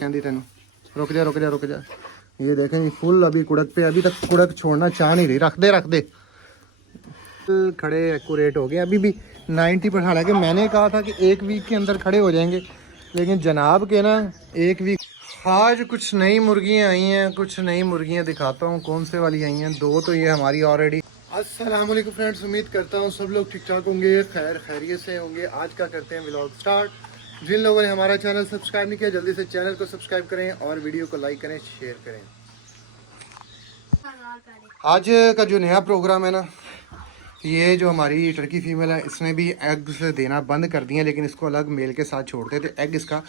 कहती तेन रुक जा रुक जा रुक जा। ये देखें फुल अभी कुड़क पे, अभी तक कुड़क छोड़ना चाह नहीं रही। रख दे रख दे। खड़े एक्यूरेट हो गए अभी भी 90%। हालांकि मैंने कहा था कि 1 वीक के अंदर खड़े हो जाएंगे, लेकिन जनाब के ना 1 वीक। आज कुछ नई मुर्गियाँ आई हैं, कुछ नई मुर्गियाँ दिखाता हूँ कौन से वाली आई हैं। 2 तो ये हमारी ऑलरेडी। अस्सलाम वालेकुम फ्रेंड्स, उम्मीद करता हूँ सब लोग ठीक ठाक होंगे, खैरियत से होंगे। आज का करते हैं व्लॉग स्टार्ट। जिन लोगों ने हमारा चैनल सब्सक्राइब नहीं किया जल्दी से चैनल को सब्सक्राइब करें और वीडियो को लाइक करें, शेयर करें। आज का जो नया प्रोग्राम है ना, ये जो हमारी टर्की फीमेल है इसने भी एग्स देना बंद कर दिए, लेकिन इसको अलग मेल के साथ छोड़ते थे। एग इसका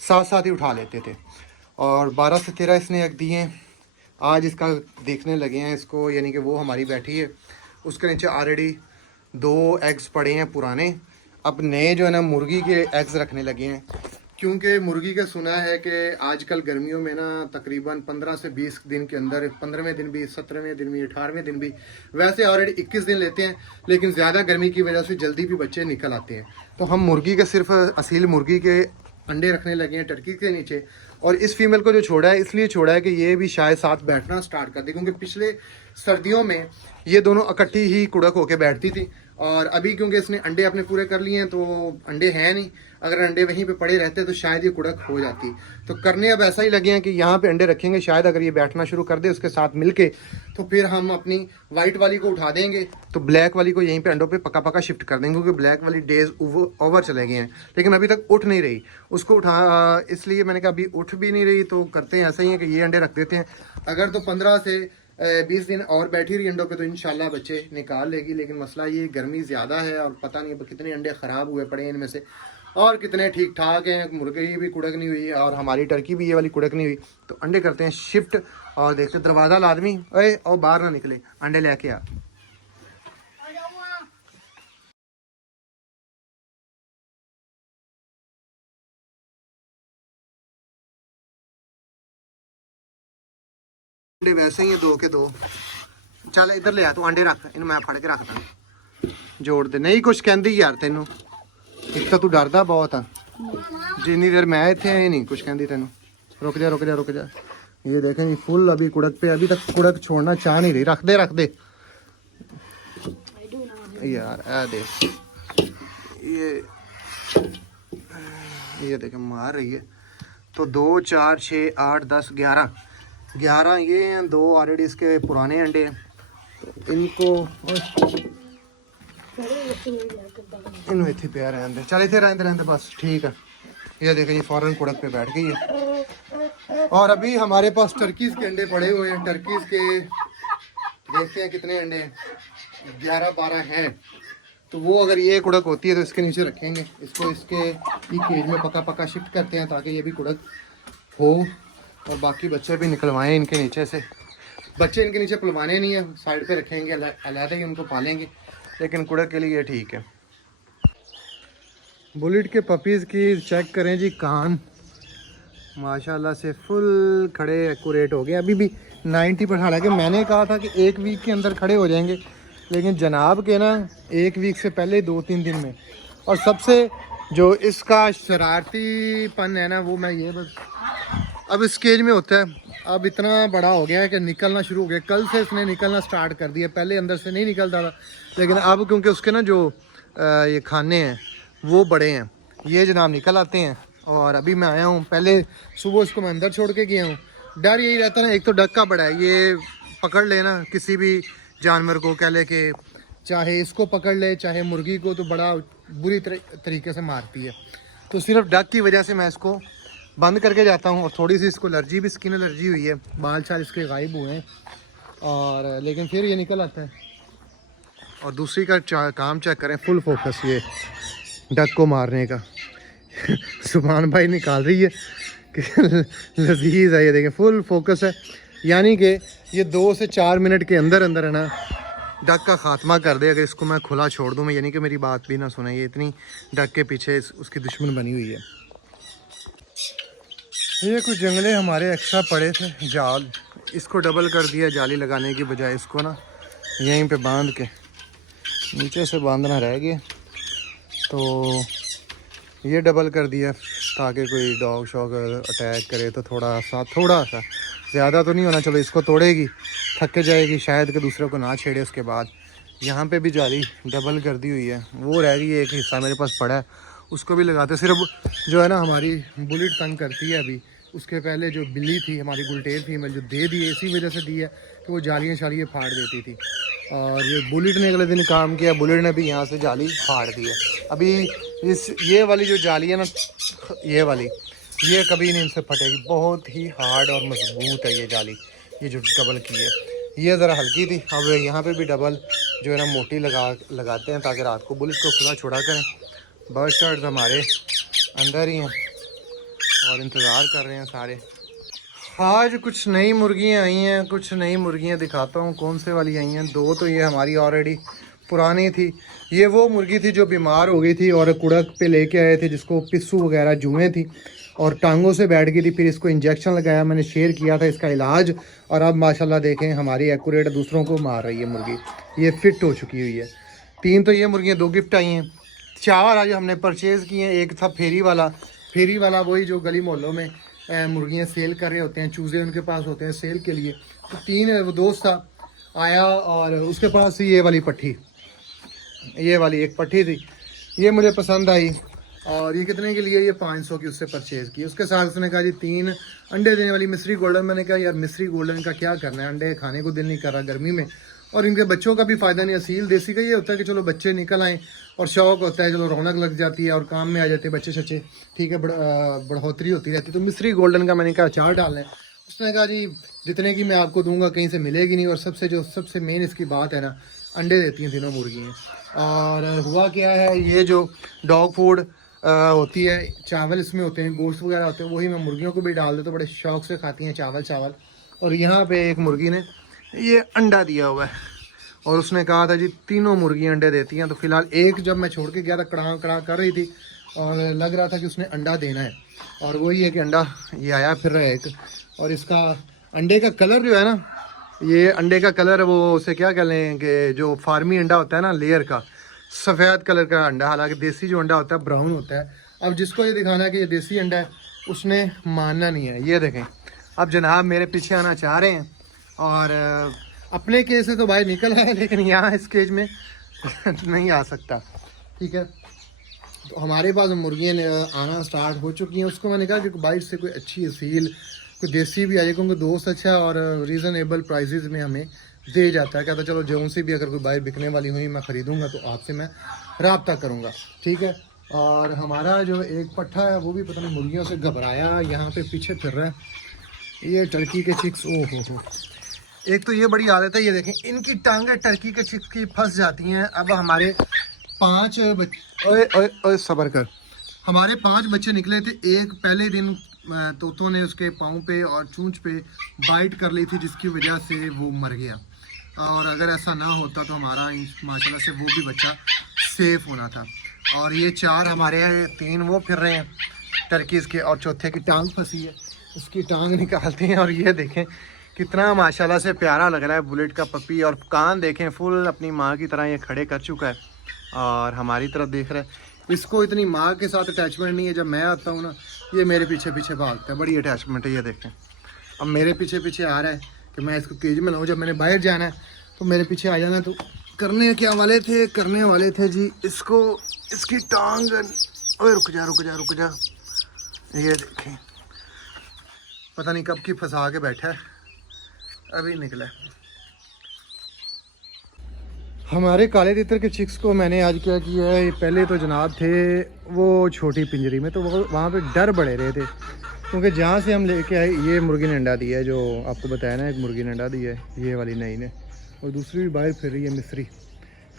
साथ साथ ही उठा लेते थे और 12 से 13 इसने एग दिए हैं। आज इसका देखने लगे हैं इसको, यानी कि वो हमारी बैठी है उसके नीचे ऑलरेडी 2 एग्स पड़े हैं पुराने। अब नए जो है ना मुर्गी के एग्स रखने लगे हैं, क्योंकि मुर्गी का सुना है कि आजकल गर्मियों में ना तकरीबन 15 से 20 दिन के अंदर, 15वें दिन भी, 17वें दिन भी, 18वें दिन भी, वैसे ऑलरेडी 21 दिन लेते हैं, लेकिन ज़्यादा गर्मी की वजह से जल्दी भी बच्चे निकल आते हैं। तो हम मुर्गी के सिर्फ असील मुर्गी के अंडे रखने लगे हैं टर्की के नीचे। और इस फीमेल को जो छोड़ा है इसलिए छोड़ा है कि ये भी शायद साथ बैठना स्टार्ट कर दे, क्योंकि पिछले सर्दियों में ये दोनों इकट्ठी ही कुड़क होकर बैठती थी। और अभी क्योंकि इसने अंडे अपने पूरे कर लिए हैं तो अंडे हैं नहीं, अगर अंडे वहीं पे पड़े रहते तो शायद ये कुड़क हो जाती। तो करने अब ऐसा ही लगे हैं कि यहाँ पे अंडे रखेंगे, शायद अगर ये बैठना शुरू कर दे उसके साथ मिलके तो फिर हम अपनी वाइट वाली को उठा देंगे, तो ब्लैक वाली को यहीं पे अंडों पे पका पका शिफ्ट कर देंगे, क्योंकि ब्लैक वाली डेज ओवर चले गए हैं, लेकिन अभी तक उठ नहीं रही। उसको उठा इसलिए मैंने कहा अभी उठ भी नहीं रही तो करते हैं ऐसा ही है कि ये अंडे रख देते हैं। अगर तो 15 से 20 दिन और बैठी रही अंडों पे तो इंशाल्लाह बच्चे निकाल लेगी। लेकिन मसला ये गर्मी ज़्यादा है और पता नहीं कितने अंडे ख़राब हुए पड़े हैं इनमें से और कितने ठीक ठाक हैं। मुर्गी भी कुड़क नहीं हुई और हमारी टर्की भी ये वाली कुड़क नहीं हुई। तो अंडे करते हैं शिफ्ट और देखते दरवाज़ा लाजमी अरे और बाहर ना निकले, अंडे लेके आ। अंडे वैसे ही है 2 के 2। चल इधर ले आ तू अंडे रख, इन मैं फड़ के रखता जोड़ दे। नहीं कुछ कहती यार तेनू, एक तो तू डरदा बहुत आ। जिन्नी देर मैं इतने आए नहीं कुछ कहती तेनू। रुक जा रुक जा रुक जा। ये देखें फुल अभी कुड़क पे, अभी तक कुड़क छोड़ना चाह नहीं रही। रख दे रख दे यार। ऐ दे ये देखें मार रही है। तो 2 4 6 8 10 11 ये हैं। 2 ऑलरेडी इसके पुराने अंडे हैं, तो इनको इन्हें इतने प्यार रहते चल इतने रहते बस ठीक है। ये देखें ये फौरन कुड़क पे बैठ गई है। और अभी हमारे पास टर्कीज के अंडे पड़े हुए हैं। टर्कीज के देखते हैं कितने अंडे हैं, 11-12 हैं। तो वो अगर ये कुड़क होती है तो इसके नीचे रखेंगे इसको, इसके केज में पका पका शिफ्ट करते हैं ताकि ये भी कुड़क हो और बाकी बच्चे भी निकलवाएं इनके नीचे से। बच्चे इनके नीचे पलवाने नहीं है, साइड पे रखेंगे, अलहदा ही उनको पालेंगे, लेकिन कुड़क के लिए ठीक है। बुलेट के पपीज़ की चेक करें जी, कान माशाल्लाह से फुल खड़े एक्यूरेट हो गए अभी भी 90%। हालांकि मैंने कहा था कि 1 वीक के अंदर खड़े हो जाएंगे, लेकिन जनाब के ना 1 वीक से पहले 2-3 दिन में। और सबसे जो इसका शरारतीपन है ना वो मैं ये बस अब इस स्टेज में होता है, अब इतना बड़ा हो गया है कि निकलना शुरू हो गया। कल से इसने निकलना स्टार्ट कर दिया, पहले अंदर से नहीं निकलता था, लेकिन अब क्योंकि उसके ना जो ये खाने हैं वो बड़े हैं, ये जनाब निकल आते हैं। और अभी मैं आया हूँ, पहले सुबह इसको मैं अंदर छोड़ के गया हूँ। डर यही रहता ना, एक तो डक का बड़ा है, ये पकड़ लेना किसी भी जानवर को, कह ले कि चाहे इसको पकड़ ले चाहे मुर्गी को, तो बड़ा बुरी तरीके से मारती है। तो सिर्फ डक की वजह से मैं इसको बंद करके जाता हूँ। और थोड़ी सी इसको एलर्जी भी, स्किन एलर्जी हुई है, बाल चाल इसके गायब हुए हैं, और लेकिन फिर ये निकल आता है। और दूसरी का काम चेक करें, फुल फोकस ये डक को मारने का सुभान भाई निकाल रही है कि लजीज है। ये देखें फुल फोकस है, यानी कि ये 2 से 4 मिनट के अंदर अंदर है ना डक का खात्मा कर दे अगर इसको मैं खुला छोड़ दूँ। मैं यानी कि मेरी बात भी ना सुने, ये इतनी डक के पीछे उसकी दुश्मन बनी हुई है। ये कुछ जंगले हमारे एक्स्ट्रा पड़े थे, जाल, इसको डबल कर दिया जाली लगाने की बजाय। इसको ना यहीं पे बांध के नीचे से बांधना रह गया, तो ये डबल कर दिया ताकि कोई डॉग शॉग अटैक करे तो थोड़ा सा ज़्यादा तो नहीं होना। चलो इसको तोड़ेगी, थक के जाएगी शायद कि दूसरे को ना छेड़े। उसके बाद यहाँ पे भी जाली डबल कर दी हुई है, वो रह गई है, एक हिस्सा मेरे पास पड़ा है, उसको भी लगाते। सिर्फ जो है ना हमारी बुलेट तंग करती है अभी। उसके पहले जो बिल्ली थी हमारी गुलटेल फीमेल जो दे दी है, इसी वजह से दी है कि वो जालियाँ शालियाँ फाड़ देती थी। और ये बुलेट ने अगले दिन काम किया, बुलेट ने भी यहाँ से जाली फाड़ दी है। अभी ये वाली जो जाली है ना, ये कभी नहीं इनसे फटेगी, बहुत ही हार्ड और मजबूत है ये जाली, ये जो डबल की है। ये ज़रा हल्की थी, अब यहाँ पे भी डबल जो है ना मोटी लगाते हैं ताकि रात को बुलेट को खुला छुड़ा करें। बर्ड शर्ट्स हमारे अंदर ही हैं और इंतज़ार कर रहे हैं सारे। आज कुछ नई मुर्गियाँ आई हैं, कुछ नई मुर्गियाँ दिखाता हूँ कौन से वाली आई हैं। दो तो ये हमारी ऑलरेडी पुरानी थी। ये वो मुर्गी थी जो बीमार हो गई थी और कुड़क पे लेके आए थे, जिसको पिस्सू वगैरह जुएँ थी और टांगों से बैठ गई थी। फिर इसको इंजेक्शन लगाया, मैंने शेयर किया था इसका इलाज, और अब माशाल्लाह देखें हमारी एक्यूरेट दूसरों को मार रही है मुर्गी। ये फिट हो चुकी हुई है। 3 तो ये मुर्गियाँ, 2 गिफ्ट आई हैं। 4 आज हमने परचेज़ किए हैं। एक था फेरी वाला वही जो गली मोहल्लों में मुर्गियाँ सेल कर रहे होते हैं, चूज़े उनके पास होते हैं सेल के लिए। तो 3 वो दोस्त था आया और उसके पास ये वाली पट्टी, ये वाली एक पट्टी थी, ये मुझे पसंद आई। और ये कितने के लिए? ये 500 की उससे परचेज़ की। उसके साथ उसने कहा जी 3 अंडे देने वाली मिस्री गोल्डन। मैंने कहा यार मिस्री गोल्डन का क्या करना है, अंडे खाने को दिल नहीं कर रहा गर्मी में, और इनके बच्चों का भी फ़ायदा नहीं। असील देसी का ये होता है कि चलो बच्चे निकल आएँ और शौक़ होता है, चलो रौनक लग जाती है और काम में आ जाते हैं बच्चे शच्चे, ठीक है, बढ़ोतरी होती रहती है। तो मिस्री गोल्डन का मैंने कहा अचार डालना है। उसने कहा जी जितने की मैं आपको दूंगा कहीं से मिलेगी नहीं, और सबसे मेन इसकी बात है ना, अंडे देती हैं तीनों मुर्गियाँ। और हुआ क्या है, ये जो डॉग फूड होती है, चावल इसमें होते हैं, गोश्त वगैरह होते हैं, वही मैं मुर्गियों को भी डाल देता हूँ, बड़े शौक़ से खाती हैं चावल। और यहाँ पे एक मुर्गी ने ये अंडा दिया हुआ है और उसने कहा था जी तीनों मुर्गियाँ अंडे देती हैं। तो फिलहाल एक जब मैं छोड़ के गया था कड़ा कर रही थी और लग रहा था कि उसने अंडा देना है, और वही है कि अंडा ये आया फिर रहा है एक। और इसका अंडे का कलर जो है ना, ये अंडे का कलर वो उसे क्या कह लें कि जो फार्मी अंडा होता है ना लेयर का, सफ़ेद कलर का अंडा। हालांकि देसी जो अंडा होता है ब्राउन होता है। अब जिसको ये दिखाना है कि ये देसी अंडा है उसने मानना नहीं है। ये देखें, अब जनाब मेरे पीछे आना चाह रहे हैं और अपने केस से तो भाई निकल है, लेकिन यहाँ इस केज में नहीं आ सकता, ठीक है। तो हमारे पास मुर्गियाँ आना स्टार्ट हो चुकी हैं। उसको मैंने कहा कि बाइट से कोई अच्छी असील कोई देसी भी आ जाए, क्योंकि दोस्त अच्छा और रीज़नेबल प्राइसेस में हमें दे जाता है। कहता चलो जौन सी भी अगर कोई बाइट बिकने वाली हुई मैं ख़रीदूँगा तो आपसे मैं रब्ता करूँगा, ठीक है। और हमारा जो एक पट्ठा है वो भी पता नहीं मुर्गियों से घबराया यहाँ पे पीछे फिर रहा है। ये टर्की के चिक्स, ओ हो, एक तो ये बड़ी आदत है, ये देखें इनकी टांगें टर्की के चिक्स की फंस जाती हैं। अब हमारे 5 बच्चे, सब्र कर, हमारे 5 बच्चे निकले थे। एक पहले दिन तोतों ने उसके पाँव पे और चूंच पे बाइट कर ली थी, जिसकी वजह से वो मर गया। और अगर ऐसा ना होता तो हमारा माशाल्लाह से वो भी बच्चा सेफ होना था। और ये 4 हमारे 3 वो फिर रहे हैं टर्कीज़ के, और चौथे की टांग फंसी है, उसकी टांग निकालते हैं। और ये देखें कितना माशाल्लाह से प्यारा लग रहा है बुलेट का पपी, और कान देखें फुल अपनी माँ की तरह ये खड़े कर चुका है और हमारी तरफ देख रहा है। इसको इतनी माँ के साथ अटैचमेंट नहीं है, जब मैं आता हूँ ना ये मेरे पीछे पीछे भागता है, बड़ी अटैचमेंट है। ये देखें अब मेरे पीछे पीछे आ रहा है कि मैं इसको केज में लाऊँ। जब मैंने बाहर जाना है तो मेरे पीछे आ जाना। तो करने वाले थे जी इसको, इसकी टांग, ओए रुक जा, ये देखें पता नहीं कब की फंसा के बैठा है, अभी निकला है। हमारे काले तितर के चिक्स को मैंने आज क्या किया है, पहले तो जनाब थे वो छोटी पिंजरी में, तो वो वहाँ पे डर बड़े रहे थे, क्योंकि जहाँ से हम लेके आए ये मुर्गी ने अंडा दिया है, जो आपको बताया ना, एक मुर्गी ने अंडा दिया है ये वाली नई ने, और दूसरी भी बाहर फिर रही है मिस्री।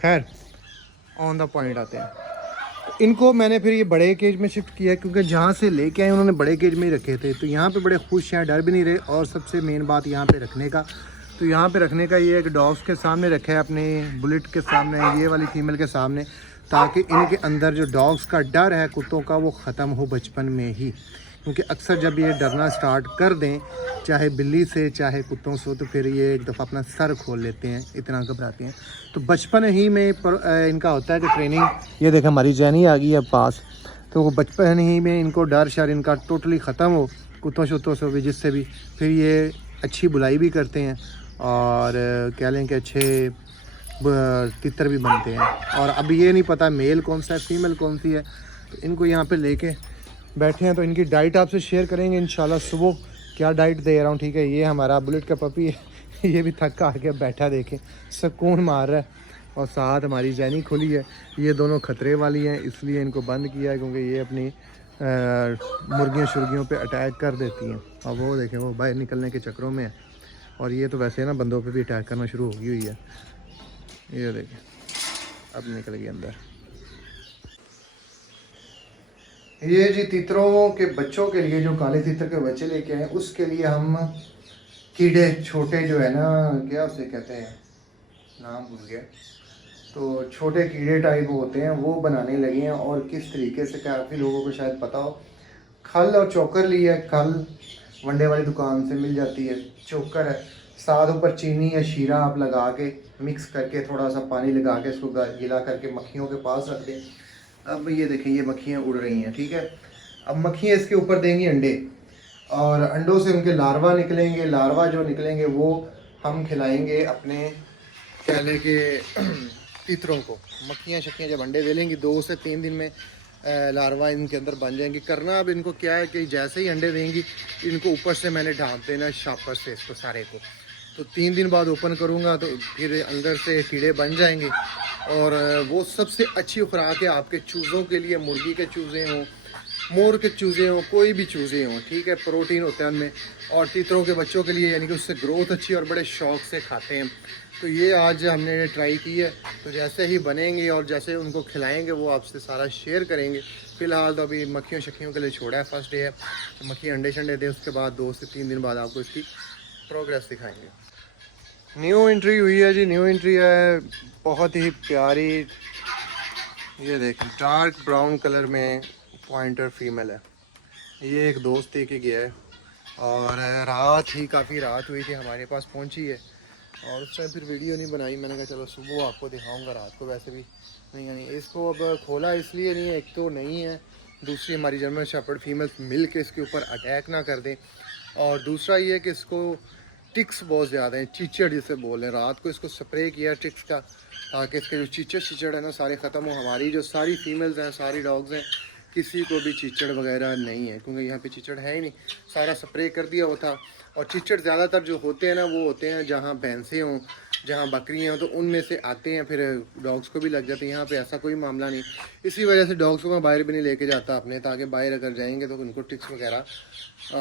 खैर ऑन द पॉइंट आते हैं, इनको मैंने फिर ये बड़े केज में शिफ्ट किया, क्योंकि जहाँ से लेके आए उन्होंने बड़े केज में ही रखे थे। तो यहाँ पे बड़े खुश हैं, डर भी नहीं रहे। और सबसे मेन बात यहाँ पे रखने का, तो यहाँ पे रखने का ये एक डॉग्स के सामने रखा है, अपने बुलेट के सामने, ये वाली फीमेल के सामने, ताकि इनके अंदर जो डॉग्स का डर है कुत्तों का वो ख़त्म हो बचपन में ही। क्योंकि अक्सर जब ये डरना स्टार्ट कर दें, चाहे बिल्ली से चाहे कुत्तों से, तो फिर ये एक दफ़ा अपना सर खोल लेते हैं, इतना घबराते हैं। तो बचपन ही में इनका होता है कि ट्रेनिंग। ये देखें हमारी जैनी आ गई है पास, तो वो बचपन ही में इनको डर शर इनका टोटली ख़त्म हो कुत्तों शुत्तों से भी, जिससे भी फिर ये अच्छी बुलाई भी करते हैं और कह लें कि अच्छे तितर भी बनते हैं। और अब ये नहीं पता मेल कौन सा है फीमेल कौन सी है, तो इनको यहाँ पे लेके बैठे हैं। तो इनकी डाइट आपसे शेयर करेंगे इंशाल्लाह सुबह क्या डाइट दे रहा हूँ, ठीक है। ये हमारा बुलेट का पपी है ये भी थक आ के बैठा, देखें सुकून मार रहा है। और साथ हमारी जैनी खुली है, ये दोनों ख़तरे वाली हैं, इसलिए इनको बंद किया है क्योंकि ये अपनी मुर्गियों शुर्गियों पे अटैक कर देती हैं। और वो देखें वो बाहर निकलने के चक्करों में है, और ये तो वैसे ना बंदों पे भी अटैक करना शुरू हो गई हुई है। ये देखें अब निकल गई अंदर। ये जी तीतरों के बच्चों के लिए जो काले तीतर के बच्चे लेके आए उसके लिए हम कीड़े छोटे जो है ना, क्या उसे कहते हैं, नाम भूल गया, तो छोटे कीड़े टाइप होते हैं वो बनाने लगे हैं। और किस तरीके से, काफ़ी लोगों को शायद पता हो, खल और चोकर लिया है। खल वनडे वाली दुकान से मिल जाती है, चोकर है, साथ ऊपर चीनी या शीरा आप लगा के मिक्स करके थोड़ा सा पानी लगा के इसको गीला करके मक्खियों के पास रख दें। अब ये देखें ये मक्खियाँ उड़ रही हैं, ठीक है। अब मक्खियाँ इसके ऊपर देंगी अंडे, और अंडों से उनके लार्वा निकलेंगे। लार्वा जो निकलेंगे वो हम खिलाएंगे अपने कह लें कि तीतरों को। मक्खियाँ शक्कियाँ जब अंडे देलेंगी 2 से 3 दिन में लार्वा इनके अंदर बन जाएंगी। करना अब इनको क्या है कि जैसे ही अंडे देंगी इनको ऊपर से मैंने ढाँप देना शापर से इसको सारे को। तो 3 दिन बाद ओपन करूँगा तो फिर अंदर से कीड़े बन जाएंगे। और वो सबसे अच्छी खुराक है आपके चूज़ों के लिए, मुर्गी के चूज़े हों, मोर के चूज़े हों, कोई भी चूज़े हों, ठीक है। प्रोटीन होता है उनमें। और तीतरों के बच्चों के लिए यानी कि उससे ग्रोथ अच्छी और बड़े शौक़ से खाते हैं। तो ये आज हमने ट्राई की है, तो जैसे ही बनेंगे और जैसे उनको खिलाएंगे वो आपसे सारा शेयर करेंगे। फ़िलहाल तो अभी मक्खियों शक्खियों के लिए छोड़ा है, फर्स्ट डे है। तो मक्खी अंडे शंडे दे, उसके बाद 2 से 3 दिन बाद आपको इसकी प्रोग्रेस दिखाएंगे। न्यू एंट्री हुई है जी, न्यू एंट्री है, बहुत ही प्यारी। ये देखें डार्क ब्राउन कलर में पॉइंटर फीमेल है। ये एक दोस्त दे के गया है, और काफ़ी रात हुई थी हमारे पास पहुंची है। और उस टाइम फिर वीडियो नहीं बनाई, मैंने कहा चलो सुबह आपको दिखाऊंगा, रात को वैसे भी नहीं। इसको अब खोला इसलिए नहीं है, एक तो नहीं है, दूसरी हमारी जर्मन शेफर्ड फीमेल मिल के इसके ऊपर अटैक ना कर दें, और दूसरा ये है कि इसको टिक्स बहुत ज़्यादा हैं, चीचड़ जिसे बोल रहे हैं। रात को इसको स्प्रे किया टिक्स का, ताकि इसके जो चीचड़ है ना सारे ख़त्म हो। हमारी जो सारी फीमेल्स हैं, सारी डॉग्स हैं, किसी को भी चीचड़ वगैरह नहीं है, क्योंकि यहाँ पे चीचड़ है ही नहीं, सारा स्प्रे कर दिया हुआ था। और चीचड़ ज़्यादातर जो होते हैं ना वो होते हैं जहाँ भैंसें हों, जहाँ बकरियाँ हों, तो उनमें से आते हैं, फिर डॉग्स को भी लग जाते हैं। यहाँ पे ऐसा कोई मामला नहीं, इसी वजह से डॉग्स को मैं बाहर भी नहीं लेके जाता अपने, ताकि बाहर अगर जाएंगे तो उनको टिक्स वगैरह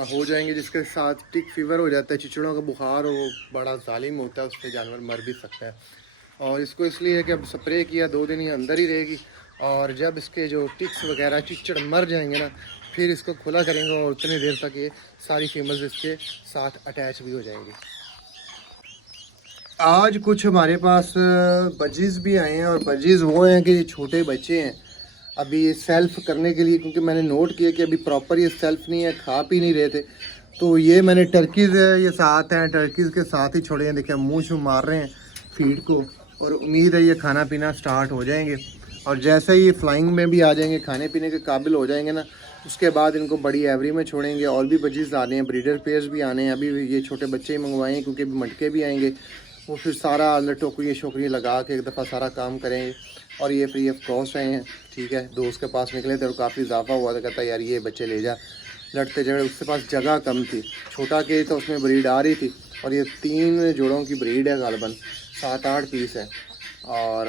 हो जाएंगे, जिसके साथ टिक फीवर हो जाता है। चिचड़ों का बुखार हो बड़ा जालिम होता है, उससे जानवर मर भी सकता है। और इसको इसलिए है कि अब स्प्रे किया 2 दिन ये अंदर ही रहेगी, और जब इसके जो टिक्स वगैरह चिचड़ मर जाएंगे ना फिर इसको खुला करेंगे, और उतनी देर तक ये सारी फीमेल्स इसके साथ अटैच भी हो जाएंगी। आज कुछ हमारे पास बजीज़ भी आए हैं, और बजीज़ वो हैं कि ये छोटे बच्चे हैं अभी ये सेल्फ करने के लिए, क्योंकि मैंने नोट किया कि अभी प्रॉपर ये सेल्फ नहीं है, खा पी नहीं रहे थे। तो ये मैंने टर्कीज़ ये साथ हैं, टर्कीज़ के साथ ही छोड़े हैं। देखिए मुँह शू मार रहे हैं फीड को, और उम्मीद है ये खाना पीना स्टार्ट हो जाएंगे। और जैसे ही फ्लाइंग में भी आ जाएंगे, खाने पीने के काबिल हो जाएंगे ना, उसके बाद इनको बड़ी एवरी में छोड़ेंगे। और भी बजीज़ आने हैं, ब्रीडर पेयर्स भी आने हैं। अभी ये छोटे बच्चे ही मंगवाए हैं, क्योंकि अभी मटके भी आएंगे, वो फिर सारा अंदर टोकरियाँ शोकरियाँ लगा के एक दफ़ा सारा काम करेंगे। और ये फ्री ऑफ कॉस्ट आए हैं, ठीक है। दोस्त के पास निकले थे और काफ़ी इजाफा हुआ था, कहता यार ये बच्चे ले जा। लड़ते झगड़े, उसके पास जगह कम थी, छोटा केज था, उसमें ब्रीड आ रही थी। और ये 3 जोड़ों की ब्रीड है, गालिबन 7-8 पीस है। और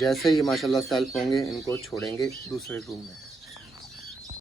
जैसे ही माशाल्लाह सेल्फ होंगे इनको छोड़ेंगे दूसरे रूम में।